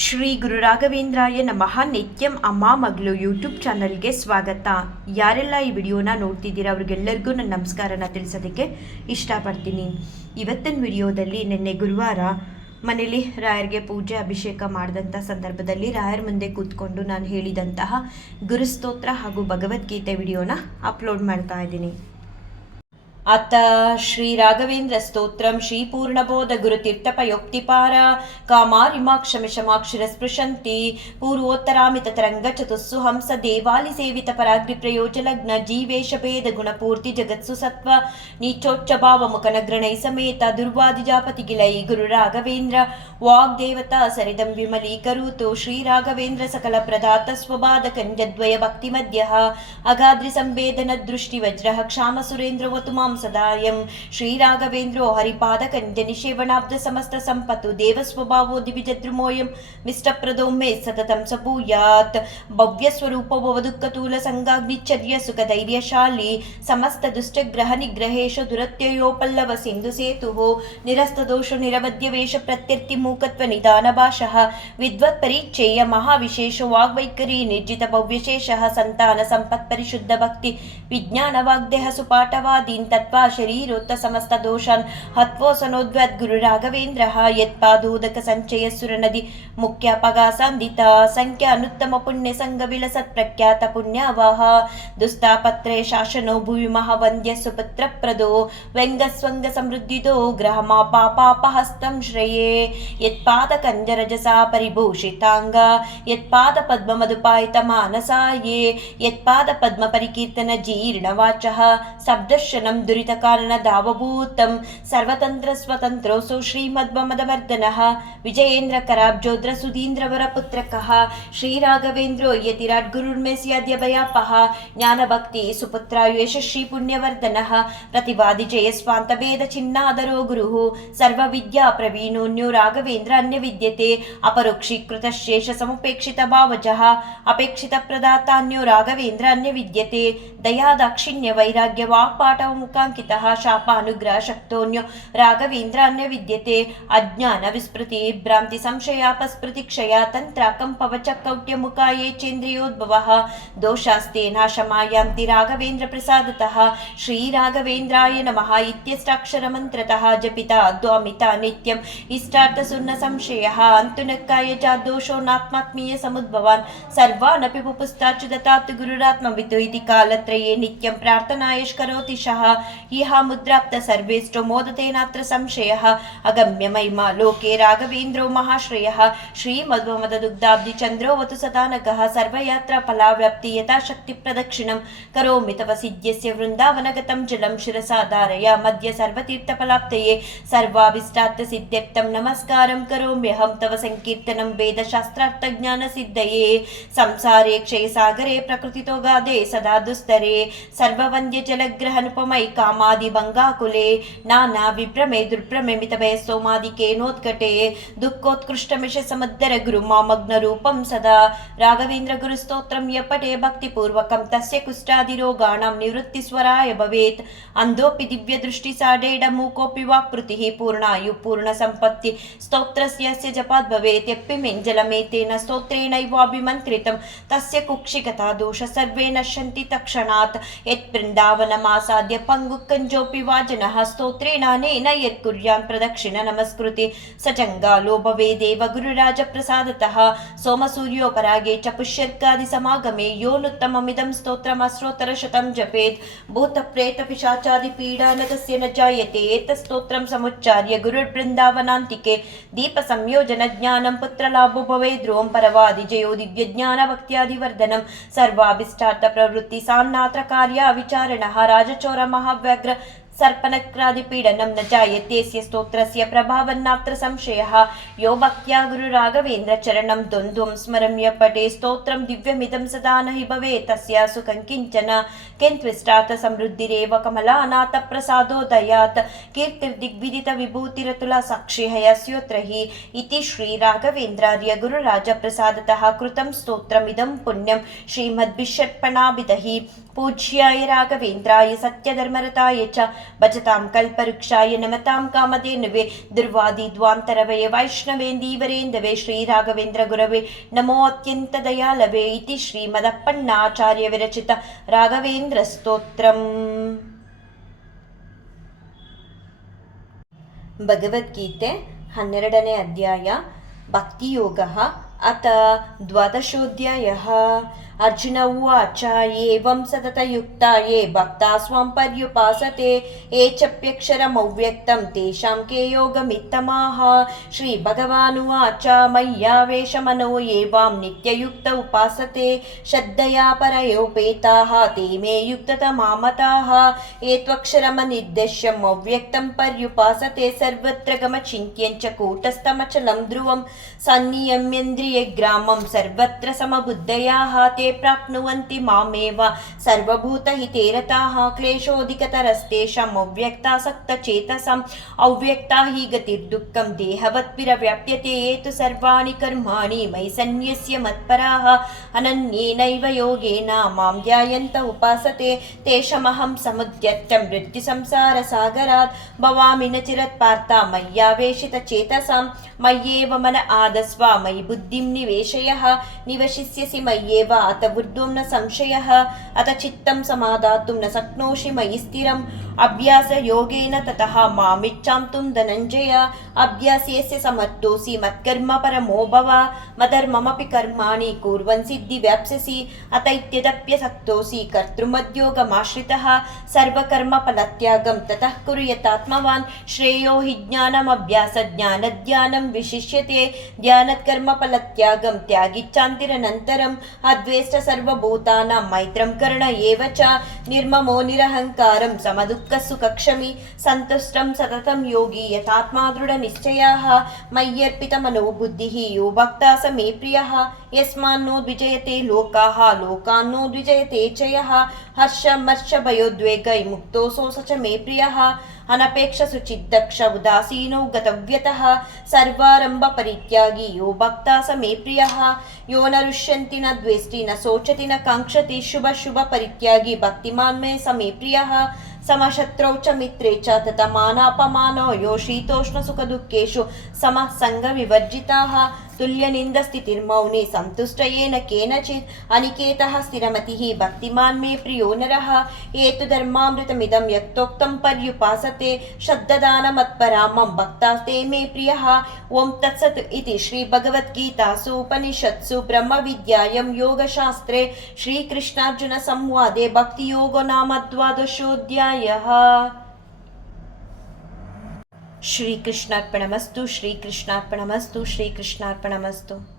ಶ್ರೀ ಗುರು ರಾಘವೇಂದ್ರಾಯ ನಮಃ. ನಿತ್ಯಂ ಅಮ್ಮ ಮಗಳು ಯೂಟ್ಯೂಬ್ ಚಾನಲ್ಗೆ ಸ್ವಾಗತ. ಯಾರೆಲ್ಲ ಈ ವಿಡಿಯೋನ ನೋಡ್ತಿದ್ದೀರಾ ಅವ್ರಿಗೆಲ್ಲರಿಗೂ ನನ್ನ ನಮಸ್ಕಾರನ ತಿಳಿಸೋದಕ್ಕೆ ಇಷ್ಟಪಡ್ತೀನಿ. ಇವತ್ತಿನ ವಿಡಿಯೋದಲ್ಲಿ ನಿನ್ನೆ ಗುರುವಾರ ಮನೇಲಿ ರಾಯರಿಗೆ ಪೂಜೆ, ಅಭಿಷೇಕ ಮಾಡಿದಂಥ ಸಂದರ್ಭದಲ್ಲಿ ರಾಯರ ಮುಂದೆ ಕೂತ್ಕೊಂಡು ನಾನು ಹೇಳಿದಂತಹ ಗುರುಸ್ತೋತ್ರ ಹಾಗೂ ಭಗವದ್ಗೀತೆ ವಿಡಿಯೋನ ಅಪ್ಲೋಡ್ ಮಾಡ್ತಾ ಇದ್ದೀನಿ. ಅತ ಶ್ರೀ ರಾಘವೇಂದ್ರ ಸ್ತೋತ್ರಂ ಶ್ರೀ ಪೂರ್ಣಬೋಧ ಗುರುತೀರ್ಥಪಯೋಕ್ತಿಪಾರ ಕಾಮಾರಿಮಾಕ್ಷಮಿಷಮಾಕ್ಷರ ಸ್ಪೃಶಂತಿ ಪೂರ್ವೋತ್ತರಾಮಿತ ತರಂಗ ಚತುಸ್ಸು ಹಂಸ ದೇವಾಲಿ ಸೇವಿತ ಪರಾಗ್ರಿ ಪ್ರಯೋಜಲಗ್ನ ಜೀವೇಶ ಭೇದ ಗುಣಪೂರ್ತಿ ಜಗತ್ಸು ಸತ್ವ ನೀಚೋಚ್ಚ ಭಾವ ಮುಖನಗ್ರಣೈ ಸಮೇತ ದುರ್ವಾದಿಜಾಪತಿ ಗಿಲೈ ಗುರು ರಾಘವೇಂದ್ರ ವಾಗ್ದೇವತಾ ಸರಿದಂ ವಿಮಲೀಕರೂತು ಶ್ರೀ ರಾಘವೇಂದ್ರ ಸಕಲ ಪ್ರದಾತ ಸ್ವಬಾಧ ಕಂಜದ್ವಯ ಭಕ್ತಿ ಮಧ್ಯ ಅಗಾದ್ರಿ ಸಂವೇದನ ದೃಷ್ಟಿ ವಜ್ರ ಕ್ಷಾಮ ಸುರೇಂದ್ರ ಮಾಂ తాం సదాయం శ్రీరాఘవేంద్రో హరిపాదక నిజనిషేవణాబ్ద సమస్త సంపత్తు దేవస్వభావో దివిజద్రుమోయం మిష్టప్రదో మే సతతం సభూయాత్ భవ్యస్వరూపవదుఃఖతూల సంగాగ్నిచర్య సుఖ ధైర్యశాలి సమస్త దుష్టగ్రహ నిగ్రహేషు దురత్యయో పల్లవ సింధు సేతు నిరస్తదోషు నిరవద్యవేష ప్రత్యర్థి మూకత్వ నిదాన భాష విద్వత్పరిచేయ మహావిశేష వాగ్వైఖరి నిర్జిత భవ్యశేష సంతాన సంపత్పరిశుద్ధ భక్తి విజ్ఞాన వాగ్దేహ సుపాఠవాదీన్ दत्त्वा शरीरोत्तसमस्तदोषान् हत्वोऽसनोद्वद्गुरुराघवेन्द्रः यत्पादोदकसञ्चयसुरनदि मुख्यापगासान्दिता सङ्ख्यानुत्तमपुण्यसङ्गविलसत्प्रख्यातपुण्यावाः दुस्तापत्रे शासनो भुवि महवन्द्य सुपुत्रप्रदो व्यङ्गस्वङ्गसमृद्धिदो, ग्रहमापापापहस्तं श्रये यत्पादकञ्जरजसा परिभूषिताङ्गा यत्पादपद्ममधुपायितमानसा ये यत्पादपद्मपरिकीर्तनजीर्णवाचः शब्दशनं ಅನುತ್ತಮ ಪುಣ್ಯ ಸಂಘ ವಿಲಸತ್ ಪ್ರಖ್ಯಾತ ಪುಣ್ಯವಾಹ ದುಸ್ತಾಪತ್ರೆ ಶಾಸನೋ ಭುವಿ ಮಹಾವಂದ್ಯ ಸುಪುತ್ರ ಪ್ರದೋ ವ್ಯಂಗ ಸ್ವಂಗ ಸಮೃದ್ಧಿದೋ ಗ್ರಹ ಪಾಪಾಪಹಸ್ತಂ ಶ್ರೇಯೇ ಯತ್ಪಾದ ಕಂಜರಜಸಾ ಪರಿಭೂಷಿತಾಂಗ ಯತ್ಪಾದ ಪದ್ಮ ಮಧುಪಾಯಿತ ಮಾನಸಾಯೇ ಯತ್ಪಾದ ಪದ್ಮ ಪರಿಕೀರ್ತನ ಜೀರ್ಣವಾಚಃ ಸಬ್ದರ್ಶನಂ ದುರಿತ ಕಾರಣ ದಾವಭೂತಂ ಸರ್ವತಂತ್ರ ಸ್ವತಂತ್ರೋಸೋ ಶ್ರೀಮದ್ವಮದಮರ್ದನಃ ವಿಜಯೇಂದ್ರ ಕರಾಬ್ಜೋದ್ರ ಸುಧೀಂದ್ರವರ ಪುತ್ರಕಃ ಶ್ರೀರಾಘವೇಂದ್ರೋ ಯತಿರಾಟ್ ಗುರುರ್ಮೆಸ್ಯಾದ್ಯ ಭಯಾಪಃ ಜ್ಞಾನಭಕ್ತಿ ಸುಪುತ್ರಾಯು ಯಶಸ್ವಿ ಪುಣ್ಯವರ್ಧನಃ ಪ್ರತಿವಾದಿ ಜಯಸ್ವಾಂತ ಭೇದ ಚಿನ್ನಾದರೋ ಗುರುಃ ಸರ್ವವಿದ್ಯಾ ಪ್ರವೀಣೋನ್ಯೋ ರಾಘವೇಂದ್ರ ಅನ್ಯ ವಿದ್ಯತೆ ಅಪರೋಕ್ಷೀಕೃತ ಶೇಷ ಸಮುಪೇಕ್ಷಿತ ಭಾವಜಃ ಅಪೇಕ್ಷಿತ ಪ್ರದಾತಾನ್ಯೋ ರಾಘವೇಂದ್ರ ಅನ್ಯ ವಿದ್ಯತೆ ದಯಾ ದಾಕ್ಷಿಣ್ಯ ವೈರಾಗ್ಯ ವಾಕ್ಪಾಠ ಮುಖಾಂಕಿತಃ सर्वाङ्कितः शापानुग्रह शक्तोऽन्यो राघवेन्द्रान्य विद्यते अज्ञानविस्मृति भ्रान्तिसंशयापस्मृतिक्षया तन्त्राकम्पवचकौट्यमुखाये चेन्द्रियोद्भवः दोषास्ते नाशमायान्ति राघवेन्द्रप्रसादतः श्रीराघवेन्द्राय नमः इत्यष्टाक्षरमन्त्रतः जपिता द्वामिता नित्यम् इष्टार्थसुन्नसंशयः अन्तुनक्काय जादोषो नात्मात्मीयसमुद्भवान् सर्वानपि पुपुस्ताच्युदतात् गुरुरात्मवितु इति कालत्रये नित्यं प्रार्थनायष्करोति शः इह मुद्राप्त सर्वेष्टो मोदतेनात्र संशयः। अगम्य महिमा लोके राघवेन्द्रो महाश्रेयः। श्रीमध्वमदुग्धाब्धिचन्द्रो वतु सतानकः सर्वयात्राफलाव्याप्ति यथाशक्तिप्रदक्षिणं करोमि तव सिद्ध्यस्य वृन्दावनगतं जलं शिरसा धारय मध्य सर्वतीर्थफलाप्तये। सर्वाभिष्टार्थसिद्ध्यर्थं नमस्कारं करोम्यहं तव सङ्कीर्तनं वेदशास्त्रार्थज्ञानसिद्धये। संसारे क्षयसागरे प्रकृतितो गादे सदा दुस्तरे। सर्ववन्द्यजलग्रहनुपमैका ಮಧ್ಯ ಸರ್ವತೀರ್ಥಫಲಾಪ್ತಯೇ ಸರ್ವಾಭಿಷ್ಟಾರ್ಥ ಸಿದ್ಧ್ಯರ್ಥಂ ನಮಸ್ಕಾರಂ ಕರೋಮ್ಯಹಂ ತವ ಸಂಕೀರ್ತನಂ ವೇದಶಾಸ್ತ್ರಾರ್ಥ ಜ್ಞಾನ ಸಿದ್ಧಯೇ ಸಂಸಾರೇ ಕ್ಷಯಸಾಗರೇ ಪ್ರಕೃತಿತೋ ಗಾದೆ ಸದಾ ದುಸ್ತರೆ ಸರ್ವವಂದ್ಯ ಜಲಗ್ರಹನುಪಮೈ ಕಾಮಾದಿ ಭಂಗಾಕುಲೆ ನಾನಾ ವಿಭ್ರಮೆ ದುರ್ಭ್ರಮೆ ಮಿತ ಸೋಮಾದಿಕೇನೋತ್ಕಟೆ ದುಃಖೋತ್ಕೃಷ್ಟಮಿಷ ಸಮುದ್ದರ ಗುರು ಮಾಮಗ್ನ ರೂಪಂ ಸದಾ ರಾಘವೇಂದ್ರ ಗುರು ಸ್ತೋತ್ರಂ ಯಪಟೆ ಭಕ್ತಿಪೂರ್ವಕಂ ತಸ್ಯ ಕುಷ್ಟಾದಿರೋಗಾಣಂ ನಿವೃತ್ತಿ ಸ್ವರಾಯ ಭವೇತ್ ಅಂಧೋಪಿ ದಿವ್ಯ ದೃಷ್ಟಿ ಸಾಡೇಡ ಮೂಕೋಪಿ ವಾಕ್ಪೃತಿ ಪೂರ್ಣಾಯು ಪೂರ್ಣ ಸಂಪತ್ತಿ ಸ್ತೋತ್ರಸ್ಯ ಯಸ್ಯ ಜಪಾದ್ ಭವೇತ್ ಯಪ್ಪಿ ಮೆಂಜಲಮೇತೇನ ಸ್ತೋತ್ರೇಣೈವಾಭಿಮಂತ್ರಿತಂ ತಸ್ಯ ಕುಕ್ಷಿಗತಾ ದೋಷ ಸರ್ವೇ ನಶ್ಯಂತಿ ತಕ್ಷಣಾತ್ ಯತ್ ಬೃಂದಾವನಮಾಸಾದ್ಯ ಪಂಗುಕ್ಕಂಜೋಪಿ ವಾಜನಃ ಸ್ತೋತ್ರೇಣಾನೇನ ಯತ್ ಕುರ್ಯಾನ್ ಪ್ರದಕ್ಷಿಣ ನಮಸ್ಕೃತಿ ಸಜಂಗಾಲೋ ಭವೇದೇವ ಗುರುರಾಜ ಪ್ರಸಾದತಃ ಸೋಮಸೂರ್ಯೋಪರಾಗೆ ಚ ಪುಷ್ಯರ್ಕಾದಿ ಸಮಾಗಮೆ ಯೋನುತ್ತಮಮಿದಂ ಸ್ತೋತ್ರಮಸ್ರೋತ್ತರ ಶತಂ ಜಪೇತ್ ಭೂತ ಪ್ರೇತ ಪಿಶಾಚಾದಿ ಪೀಡಾನಗಸ್ಯ ನ ಜಾಯತೆ ಏತಸ್ತೋತ್ರಂ ಸಮುಚ್ಚಾರ್ಯ ಗುರುರ್ಬೃಂದಾವನಾಂತಿಕೆ ದೀಪ ಸಂಯೋಜನ ಜ್ಞಾನಂ ಪುತ್ರಲಾಭೋ ಭವೇದ್ರೋಂ ಪರವಾದಿ ಜಯೋ ದಿವ್ಯ ಜ್ಞಾನ ಭಕ್ತ್ಯಾದಿವರ್ಧನಂ ಸರ್ವಾಭಿಷ್ಟಾರ್ಥ ಪ್ರವೃತ್ತಿ ಸಾನ್ನಾತ್ರ ಕಾರ್ಯ ವಿಚಾರಣಃ ರಾಜಚೋರ uma pedra सर्पनक्रादिपीडनं न जायतेऽस्य स्तोत्रस्य प्रभावन्नात्र संशयः यो भक्त्या गुरुराघवेन्द्रचरणं द्वन्द्वं स्मरम्य पटे स्तोत्रं दिव्यमिदं सदा न हि भवेत् तस्य सुखं किञ्चन किन्त्विष्टात् समृद्धिरेव कमलानाथप्रसादोदयात् कीर्तिर्दिग्विदितविभूतिरतुला साक्षिहयस्योत्र हि इति श्रीराघवेन्द्रार्य गुरुराजप्रसादतः कृतं स्तोत्रमिदं पुण्यं श्रीमद्भिषट्पणाभिदहि पूज्याय राघवेन्द्राय सत्यधर्मरताय च ಭಜತಾಂ ಕಲ್ಪವೃಕ್ಷಾಯ ನಮತಾಂ ಕಾಮಧೇನವೇ ದುರ್ವಾದಿ ದ್ವಾಂತರವೇ ವೈಷ್ಣವೇಂದೀವರೇಂದವೇ ಶ್ರೀರಾಘವೇಂದ್ರ ಗುರವೇ ನಮೋ ಅತ್ಯಂತ ದಯಾಲವೇ ಇತಿ ಶ್ರೀ ಮದಪ್ಪಣ್ಣಾಚಾರ್ಯ ವಿರಚಿತ ರಾಘವೇಂದ್ರ ಸ್ತೋತ್ರಂ ಭಗವದ್ಗೀತೆ ಹನ್ನೆರಡನೇ ಅಧ್ಯಾಯ ಭಕ್ತಿಯೋಗ ಅಥ ದ್ವಾದಶೋಧ್ಯಾಯ अर्जुन उवाच, एवं सतत युक्ता ये भक्ता स्वां पर्युपासते, ये चप्यक्षरमव्यक्तं, तेषां के योगमित्तमाः। श्रीभगवानुवाच, मय्यावेशमनो, एवां नित्ययुक्त उपासते, श्रद्धया परयोपेताः, ते मे युक्ततमामताः। ये त्वक्षरमनिर्देश्यम् अव्यक्तं पर्युपासते, सर्वत्र गमचिन्त्यं च कूटस्थमचलं ध्रुवं सन्नियम्यन्द्रियग्रामं, सर्वत्र समबुद्धयाः, ते प्राप्नुवन्ति मामेव सर्वभूतहिते रताः क्लेशोऽधिकतरस्तेषाम् अव्यक्तासक्तचेतसम् अव्यक्ता हि गतिर्दुःखं देहवत्विरव्याप्यते ये तु सर्वाणि कर्माणि मयि सन्न्यस्य मत्पराः अनन्येनैव योगेन मां ध्यायन्त उपासते तेषमहं समुद्यत्तं मृत्युसंसारसागरात् भवामि न चिरत्पार्ता मय्यावेशितचेतसां मय्येव मन आदस्व मयि बुद्धिं निवेशयः निवशिष्यसि मय्येव अत बुद्धुं न संशयः अत चित्तं समादातुं न शक्नोषि मयि स्थिरम् ಅಭ್ಯಾಸ ಯೋಗೇನ ತತಃ ಮಾಮಿಚ್ಛಾಂ ತುಂ ಧನಂಜಯ ಅಭ್ಯಾಸೇಸ್ಯ ಸಮತ್ವಸಿ ಮತ್ಕರ್ಮ ಪರಮೋಭವ. ಮದರ್ಮಮಪಿ ಕರ್ಮಾಣಿ ಕೂರ್ವನ್ ಸಿದ್ಧಿ ವ್ಯಾಪ್ಸ್ಯಸಿ. ಕರ್ತೃಮದ್ಯೋಗ ಕರ್ತೃಮದ್ಯೋಗಮಾಶ್ರಿತಃ. ಸರ್ವಕರ್ಮ ಫಲತ್ಯಾಗಂ ತತಃ ಕುರುಯತಾತ್ಮವಾನ್ ಶ್ರೇಯೋ ಹಿ ಜ್ಞಾನಮಭ್ಯಾಸ ಜ್ಞಾನ ಜ್ಞಾನಧ್ಯಾನಂ ವಿಶಿಷ್ಯತೆ. ಧ್ಯಾನತ್ಕರ್ಮ ಫಲತ್ಯಾಗಂ ತ್ಯಾಗಿಚ್ಛಾಂತಿರ ನಂತರಂ. ಅದ್ವೇಷ್ಟ ಸರ್ವಭೂತಾನಾಂ ಮೈತ್ರಂ ಕರ್ಣ ಏವ ಚ ನಿರ್ಮಮೋ ನಿರಹಂಕಾರಂ ಸಮದು निरहङ्कारं समदुःखसुखक्षमि सन्तुष्टं सततं योगी यथात्मा दृढनिश्चयाः, मय्यर्पितमनो बुद्धिः, यो भक्ता स मे प्रियः। यस्मान्नो द्विजयते लोकाः, लोकान्नो द्विजयते च यः हर्षमर्षभयोद्वेगै मुक्तोऽसौ स च मे प्रियः। अनपेक्षसुचिद्दक्ष उदासीनो गतव्यतः। सर्वारम्भपरित्यागी यो भक्ता स मे प्रियः। यो न रुष्यन्ति, न द्वेष्टि, न शोचति, न काङ्क्षति शुभशुभपरित्यागी भक्तिमान् मे स मे प्रियः। ಸಮಶತ್ರೌ ಚ ಮಿತ್ರೇ ಚ ತಥಾ ಮಾನಾಪಮಾನೋ ಯೋ ಶೀತೋಷ್ಣ ಸುಖ ದುಃಖೇಶು ಸಮ ಸಂಘ ವಿವರ್ಜಿತಾ सङ्गविवर्जिताः तुल्यनिन्दस्थितिर्मौने सन्तुष्ट येन केनचित् अनिकेतः स्थिरमतिः भक्तिमान् मे प्रियो नरः ये तु धर्मामृतमिदं यक्तोक्तं पर्युपासते श्रद्धदानमत्परा मम भक्तास्ते मे प्रियः ॐ तत्सत् इति श्रीभगवद्गीतासु उपनिषत्सु ब्रह्मविद्यायां योगशास्त्रे श्रीकृष्णार्जुनसंवादे भक्तियोगो नाम द्वादशोऽध्यायः ಶ್ರೀಕೃಷ್ಣಾರ್ಪಣಮಸ್ತು ಶ್ರೀಕೃಷ್ಣಾರ್ಪಣಮಸ್ತು ಶ್ರೀಕೃಷ್ಣಾರ್ಪಣಮಸ್ತು.